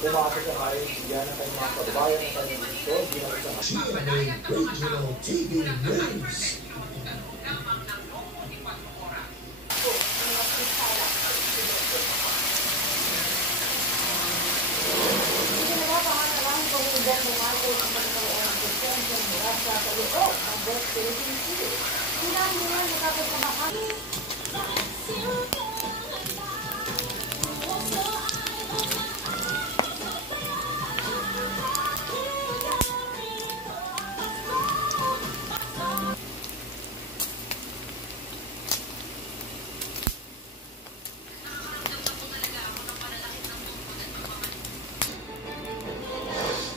Pumasok sa kayo, yan ang kanyang mga kababayan ng kanyang gusto, GMA Regional TV News.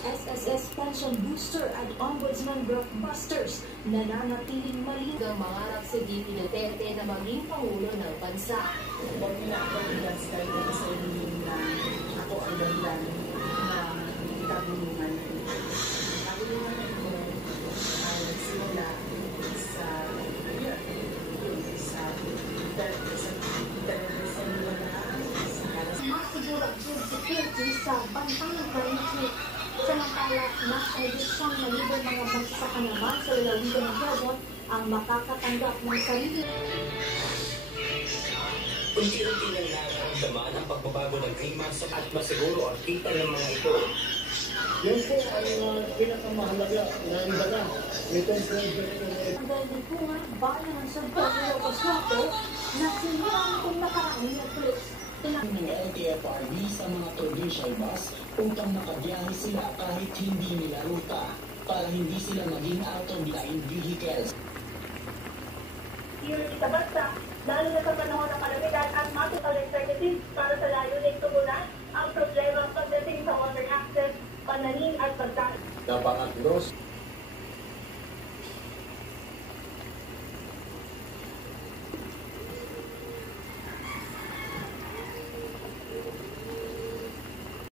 SSS Pension Booster at Ombudsman Blockbusters nananatiling mali ang mangarap si VP Duterte na maging Pangulo ng bansa. Huwag nila ako i-gastal sa inyo na ako ang dahilan na kabulungan. Kabulungan ito ay nagsimula sa Masigurang food security sa bantang climate. Samantala, nasa siyang malibong mga magsasaka naman sa lalawigan ng Quezon ang makakatanggap ng sarili. Unti-unti nang nararamdaman ang pagbabago ng klima at masiguro ang kita ng mga ito. Yan po ang pinakamahalaga na imbaga nitong project. Dahil din po nga, bayan ng San Pedro Pascuato na sinirang itong nakaraang Netflix. Ng LTFRB sa mga provincial bus upang makabiyahe sila kahit hindi nila ruta para hindi sila maging out-of-line vehicles. Security sa bansa, lalo na sa panahon ng kalamidad at multiple executives para sa layuning tumunan ang problema pagdating sa water access, pananim at pagkain. Napangatlos